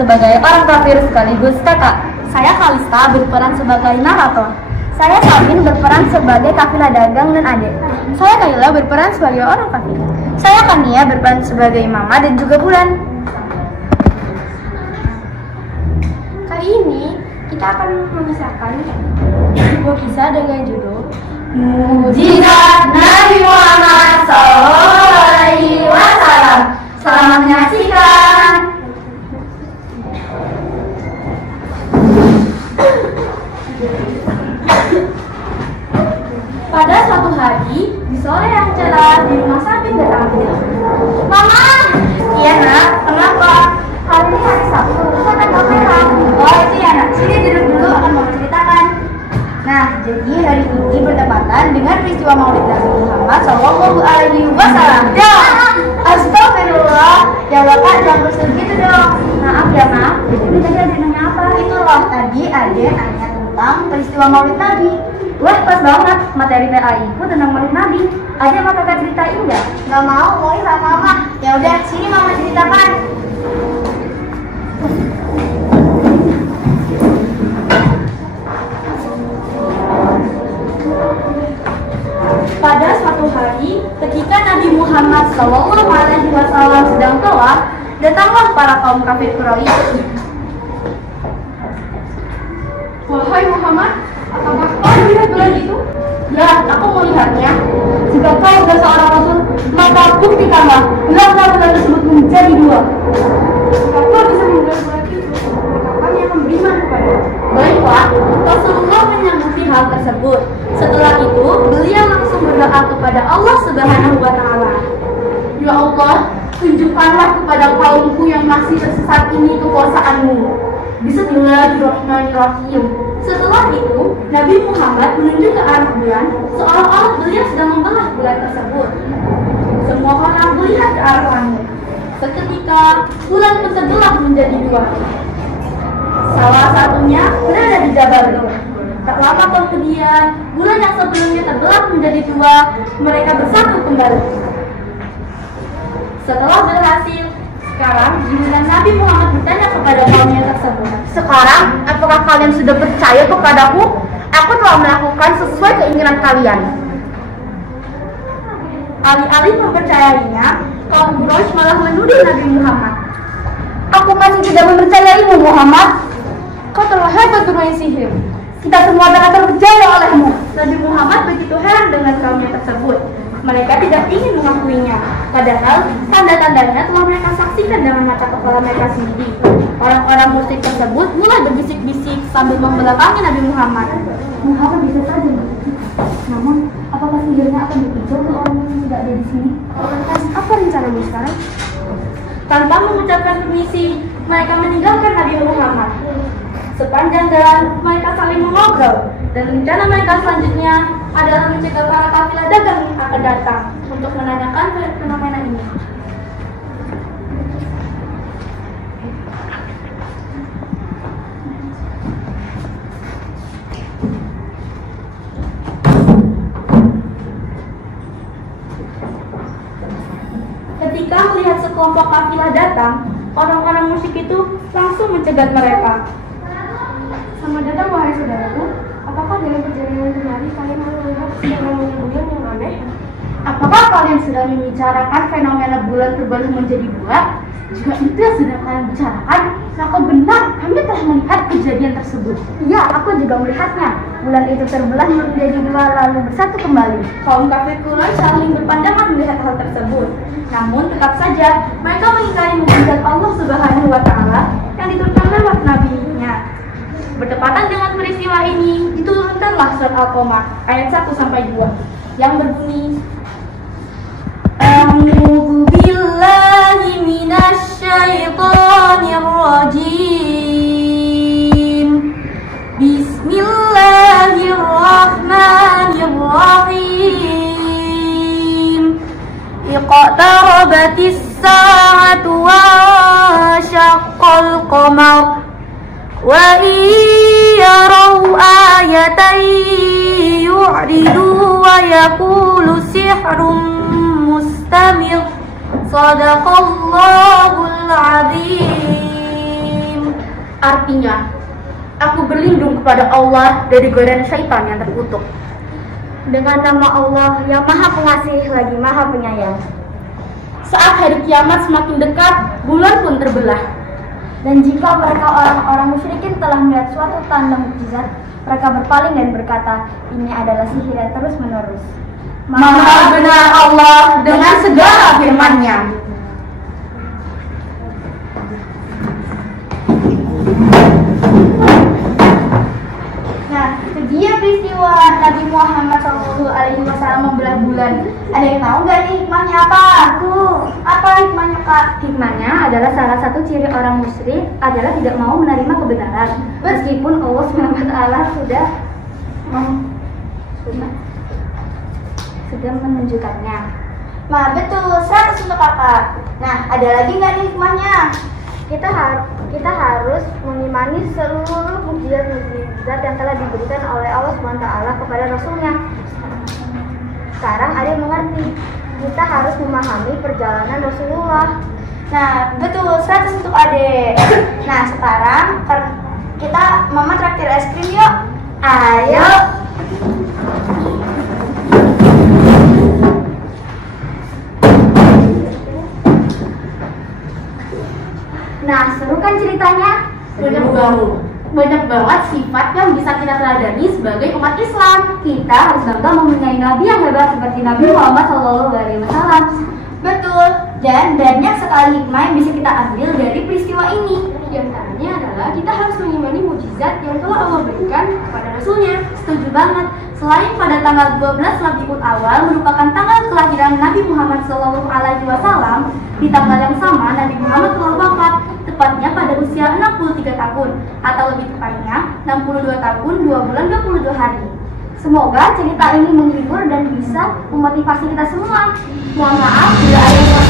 sebagai orang kafir sekaligus kakak. Saya Kalista berperan sebagai narator. Saya Sabin berperan sebagai kafilah dagang dan adik. Saya Kayla berperan sebagai orang kafir. Saya Kania berperan sebagai mama dan juga Bulan. Kali ini kita akan mengisahkan sebuah kisah dengan judul Mukjizat Nabi Muhammad SAW. Selamat menyaksikan. Pada suatu hari, di sore yang cerah di rumah Sabin dan Ambil. Mama! Iya nak, kenapa? Hari ini hari Sabtu, kita akan pameran. Oh itu ya nak, sini duduk dulu akan mama ceritakan. Nah, jadi hari ini bertepatan dengan peristiwa Maulid Nabi Muhammad SAW. Ya, astagfirullah. Ya bapak jangan bersedih gitu dong. Maaf ya mak. Jadi tadi adik nanya apa? Itu loh, tadi adik nanya tentang peristiwa Maulid Nabi. Wah pas banget, materi PAI ku tentang Maulid Nabi. Ada mau kakak ceritain nggak? Nggak mau sama mama. Ya udah, sini mama ceritakan. Pada suatu hari, ketika Nabi Muhammad SAW sedang tawaf, datanglah para kaum kafir Quraisy. Wahai Muhammad, apakah kau melihat bulan itu? Ya, aku melihatnya. Jika kau adalah seorang rasul, maka buktikanlah bilanglah bulan tersebut menjadi dua. Jika kau bisa membuat bulan itu, maka kami akan beriman kepada. Baiklah, Rasulullah menyanggupi hal tersebut. Setelah itu, beliau langsung berdoa kepada Allah Subhanahu wa Ta'ala. Ya Allah, tunjukkanlah kepada kaumku yang masih tersesat ini kekuasaan-Mu. Bismillahirrahmanirrahim. Setelah itu, Nabi Muhammad menunjuk ke arah bulan, seolah-olah beliau sedang membelah bulan tersebut. Semua orang melihat ke arah langit. Seketika, bulan pun terbelah menjadi dua. Salah satunya berada di Jabal Nur. Tak lama kemudian, bulan yang sebelumnya terbelah menjadi dua, mereka bersatu kembali. Setelah berhasil, sekarang giliran Nabi Muhammad bertanya kepada kaumnya tersebut. Sekarang, apakah kalian sudah percaya kepadaku? Aku telah melakukan sesuai keinginan kalian. Alih-alih mempercayainya, kaum Quraisy malah menuduh Nabi Muhammad. Aku masih tidak mempercayaimu, Muhammad. Kau telah hebat bermain sihir. Kita semua akan terpercaya olehmu. Nabi Muhammad begitu heran dengan kaumnya tersebut. Mereka tidak ingin mengakuinya, padahal tanda-tandanya telah mereka saksikan dengan mata kepala mereka sendiri. Orang-orang musyrik tersebut mulai berbisik-bisik sambil membelakangi Nabi Muhammad. Muhammad bisa saja membantu kita. Namun, apakah sihirnya akan dipijau ke orang yang tidak ada di sini? Apa rencanamu sekarang? Tanpa mengucapkan permisi, mereka meninggalkan Nabi Muhammad. Sepanjang jalan, mereka saling mengobrol, dan rencana mereka selanjutnya adalah mencegah para kafilah dagang yang akan datang untuk menanyakan fenomena ini. Ketika melihat sekelompok kafilah datang, orang-orang musyrik itu langsung mencegat mereka. Selamat datang wahai saudaraku. Apakah dalam perjalanan kemari kalian melihat fenomena bulan yang aneh? Apakah kalian sedang membicarakan fenomena bulan terbelah menjadi dua? Jika itu yang sedang kalian bicarakan, maka benar, kami telah melihat kejadian tersebut. Ya, aku juga melihatnya. Bulan itu terbelah menjadi dua lalu bersatu kembali. Kaum kafir Quraisy saling berpandangan melihat hal tersebut. Namun tetap saja mereka mengingkari mukjizat Allah Subhanahu wa Ta'ala yang diturunkan lewat nabinya. Bertepatan dengan peristiwa ini, diturunkanlah surat Al-Qamar ayat 1-2 yang berbunyi, A'udzu billahi minasy syaithanir rajim. Bismillahirrahmanirrahim. Iqtarabatis sa'atu wa syaqqal qamar. Wa iyarau ayatan yu'ridu wa yaqulu sihrun mustamir. Sadaqallahul azim. Artinya, aku berlindung kepada Allah dari godaan syaitan yang terkutuk. Dengan nama Allah yang Maha Pengasih lagi Maha Penyayang. Saat hari kiamat semakin dekat, bulan pun terbelah. Dan jika mereka orang-orang musyrikin telah melihat suatu tanda mukjizat, mereka berpaling dan berkata, ini adalah sihir yang terus menerus. Maha benar Allah dengan segala firman-Nya. Nah, itu dia peristiwa Nabi Muhammad SAW membelah bulan. Ada yang tahu nggak nih hikmahnya apa? Apa hikmahnya, Kak? Hikmahnya adalah salah satu ciri orang musyrik adalah tidak mau menerima kebenaran, meskipun Allah SWT sudah menunjukkannya. Nah, betul, 100 untuk Kakak. Nah, ada lagi nggak nih hikmahnya? Kita harus mengimani seluruh mukjizat yang telah diberikan oleh Allah SWT kepada Rasulnya. Sekarang ada yang mengerti. Kita harus memahami perjalanan Rasulullah. Nah, betul, 100 untuk Ade. Nah, sekarang Mama traktir es krim yuk. Ayo. Nah, seru kan ceritanya? Banyak banget sifat yang bisa kita teladani sebagai umat Islam. Kita harus bangga mempunyai Nabi yang hebat seperti Nabi Muhammad SAW. Betul, dan banyak sekali hikmah yang bisa kita ambil dari peristiwa ini. Di antaranya adalah kita harus mengimani mukjizat yang telah Allah berikan kepada Rasulnya. Setuju banget. Selain pada tanggal 12 Rabiul Awal merupakan tanggal kelahiran Nabi Muhammad SAW, di tanggal yang sama Nabi Muhammad telah wafat, tepatnya pada usia 63 tahun, atau lebih tepatnya 62 tahun 2 bulan 22 hari. Semoga cerita ini menghibur dan bisa memotivasi kita semua. Mohon maaf bila ada yang